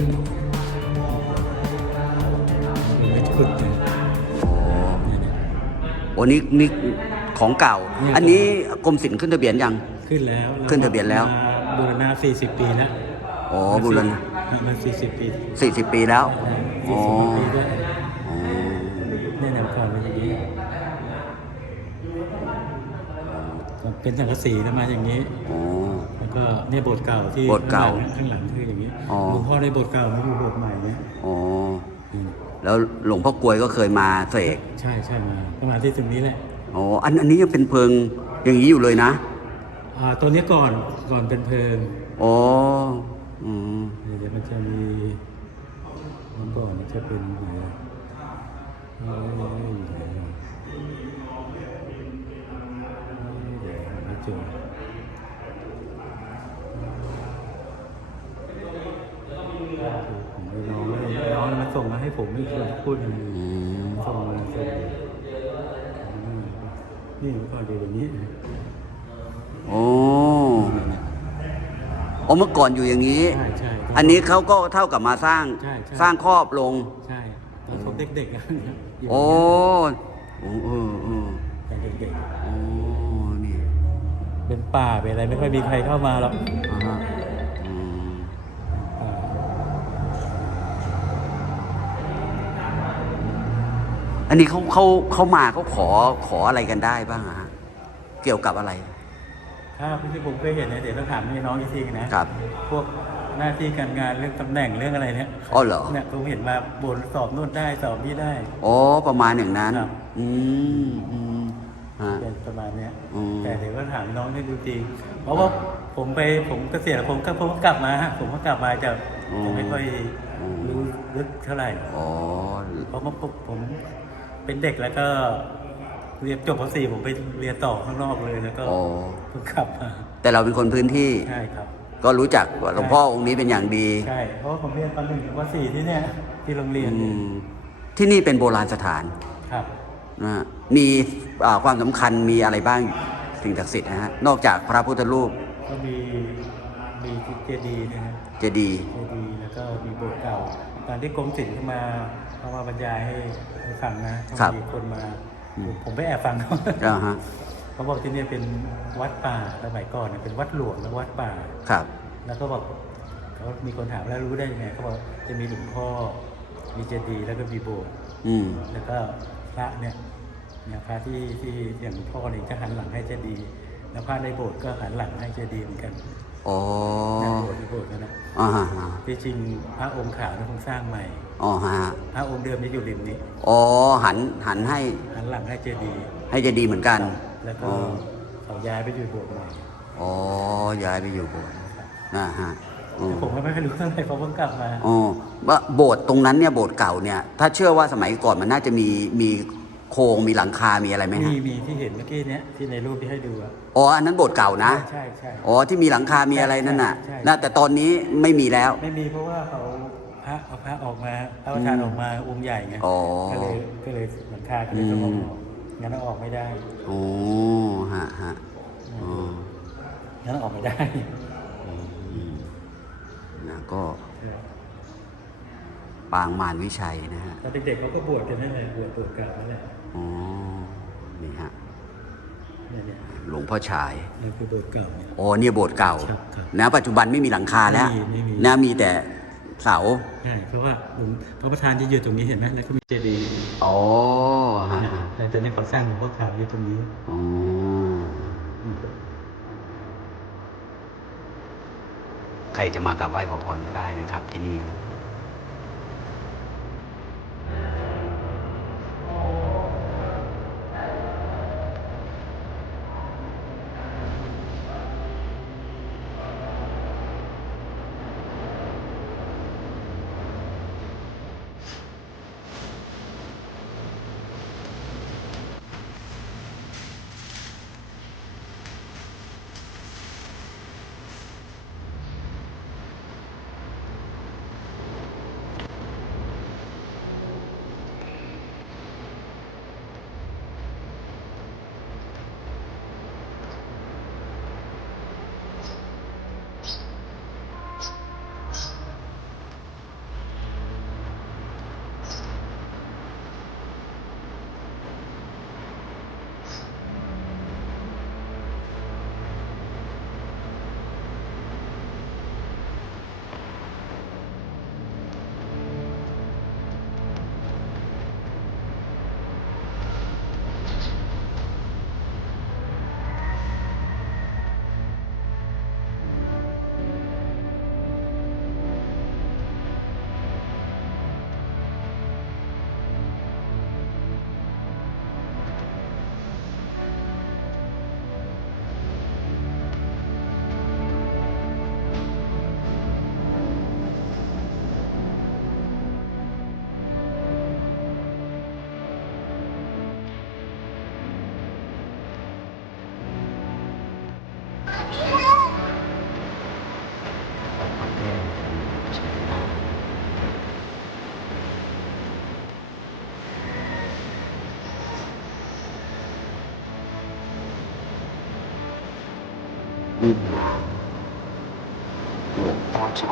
เป็นเม็ดขุดเนี่ยโอ้นี่นี่ของเก่า อันนี้กรมศิลป์ขึ้นทะเบียนยัง ขึ้นแล้วขึ้นทะเบียนแล้ว มาบูรณะ40 ปีแล้วอ๋อบุรณะมา40 ปีสี่สิบปีแล้ว อ๋อ 40ปีด้วยอ๋อเนี่ยแนวก่อนเป็นอย่างนี้เป็นสังกะสีแล้วมาอย่างนี้ อ๋อแล้ว ก็เนี่ยโบสถ์เก่าที่โบสถ์เก่าข้างหลังข้างหลังคืออย่างนี้อ๋อ หลวงพ่อได้โบสถ์เก่ามาอยู่โบสถ์ใหม่เนี่ยอ๋อ อืมแล้วหลวงพ่อกลวยก็เคยมาเสกใช่ใช่มาก็มาที่ตรงนี้แหละอ๋อ อันอันนี้ยังเป็นเพิงอย่างนี้อยู่เลยนะ อ่าตัวนี้ก่อนก่อนเป็นเพลิงอ๋อ อืม เดี๋ยวมันจะมีมันก่อนมันจะเป็นไหนอะเอ้ยอยู่ไหนอะเอ้ยเดี๋ยวหาไม่เจอผมไปน้องเลยน้องมาส่งมาให้ ผมไม่เคยพูดอะไรอืมส่งมาส่งมาอืมนี่มันก็ดีแบบนี้โอ้โอ้เมื่อก่อนอยู่อย่างนี้ ใช่ใช่อันนี้เขาก็เท่ากับมาสร้างสร้างครอบลง ใช่ตอนผมเด็กๆอะยู่โอ้โอ้เออเออตอนเด็กโอ้นี่ ๆเป็นป่าเป็นอะไรไม่ค่อยมีใครเข้ามาหรอก อ่าฮะ อันนี้เขาเขาเขามาเขาขอขออะไรกันได้บ้างอะฮะเกี่ยวกับอะไร ถ้าที่ผมเคยเห็นเนี่ยเดี๋ยวต้องถามพี่น้องอีกทีนะครับ พวกหน้าที่การงานเรื่องตำแหน่งเรื่องอะไรเนี่ยอ๋อเหรอเนี่ยผมเห็นมาบนสอบนู่นได้สอบนี่ได้อ๋อประมาณอย่างนั้นครับอืมอืมฮะเป็นประมาณเนี้ยอืมแต่เดี๋ยวก็ถามน้องให้ดูจริงเพราะว่าผมไปผมเกษียณแล้วผมก็ผมก็กลับมาฮะผมก็กลับมาจะจะไม่ค่อยรู้ลึกเท่าไหร่อ๋อเพราะว่าผมผม เป็นเด็กแล้วก็เรียนจบป .4 ผมไปเรียนต่อข้างนอกเลยแล้วก็อ๋อ เพิ่งกลับมาแต่เราเป็นคนพื้นที่ใช่ครับ ก็รู้จักหลวงพ่อองค์นี้เป็นอย่างดีใช่เพราะว่าผมเรียนตอนหนึ่งถึงป .4 ที่เนี่ยที่โรงเรียนอืมที่นี่เป็นโบราณสถานครับ นะฮะมีอ่าความสำคัญมีอะไรบ้างสิ่งศักดิ์สิทธิ์นะฮะนอกจากพระพุทธรูปก็มีมีเจดีย์นะฮะเจดีย์เจดีย์แล้วก็มีโบสถ์เก่าตอนที่กรมศิลป์เข้ามา เขามาบรรยายให้ให้ฟังนะก็มีคนมาผมไปแอบฟังเขาอ่าฮะเขาบอกที่เนี่ยเป็นวัดป่าสมัยก่อนเนี่ยเป็นวัดหลวงและวัดป่า ครับ แล้วก็บอกเขามีคนถามแล้วรู้ได้ยังไงเขาบอกจะมีหลวงพ่อมีเจดีย์แล้วก็มีโบสถ์ อืม แล้วก็พระเนี่ยเนี่ยพระที่ที่อย่างหลวงพ่อเนี่ยก็หันหลังให้เจดีย์แล้วพระในโบสถ์ก็หันหลังให้เจดีย์เหมือนกัน อ๋อในโบสถ์ในโบสถ์นั่นนะอ่าฮะฮะที่จริงพระองค์ขาวเนี่ยเพิ่งสร้างใหม่ อ๋อฮะพระองค์เดิมจะอยู่ริมนี้อ๋อหันหันให้หันหลังให้เจดีย์ให้เจดีย์เหมือนกัน แล้วก็อ๋อ เขาย้ายไปอยู่โบสถ์ใหม่อ๋อย้ายไปอยู่โบสถ์นะฮะอืม แต่ผมก็ไม่ค่อยรู้เท่าไหร่เพราะเพิ่งกลับมา อ๋อว่าโบสถ์ตรงนั้นเนี่ยโบสถ์เก่าเนี่ยถ้าเชื่อว่าสมัยก่อนมันน่าจะมีมี โครงมีหลังคา มีอะไรไหมฮะมีมีที่เห็นเมื่อกี้เนี้ยที่ในรูปที่ให้ดูอะอ๋อ อันนั้นโบสถ์เก่านะ ใช่ใช่ อ๋อ ที่มีหลังคา มีอะไรนั่นน่ะใช่ใช่นะแต่ตอนนี้ไม่มีแล้ว ไม่มีเพราะว่าเขาพระเอาพระออกมาพระประธานออกมาองค์ใหญ่ไงอ๋อ ก็เลยก็เลยหลังคาก็เลยต้องเอาออกงั้นเอาออกไม่ได้โอ้ฮะฮะอ๋องั้นเอาออกไม่ได้ อืมนะก็ปางมารวิชัยนะฮะ ตอนเด็กๆเขาก็บวชกันนั่นแหละบวชบวชเก่านั่นแหละ อ๋อ นี่ฮะเนี่ยเนี่ยหลวงพ่อฉายนั่นคือบวชเก่าเนี่ยอ๋อเนี่ยโบสถ์เก่าครับครับนะ ปัจจุบันไม่มีหลังคาแล้วไม่มีไม่มีนะมีแต่เสาใช่เพราะว่าหลวงพระประธานที่อยู่ตรงนี้เห็นไหมแล้วก็มีเจดีย์อ๋อฮะเนี่ยแต่ตอนนี้เขาสร้างหลวงพ่อขาวอยู่ตรงนี้อ๋อใครจะมากราบไหว้ขอพรก็ได้นะครับที่นี่ อืมหลวงพ่อช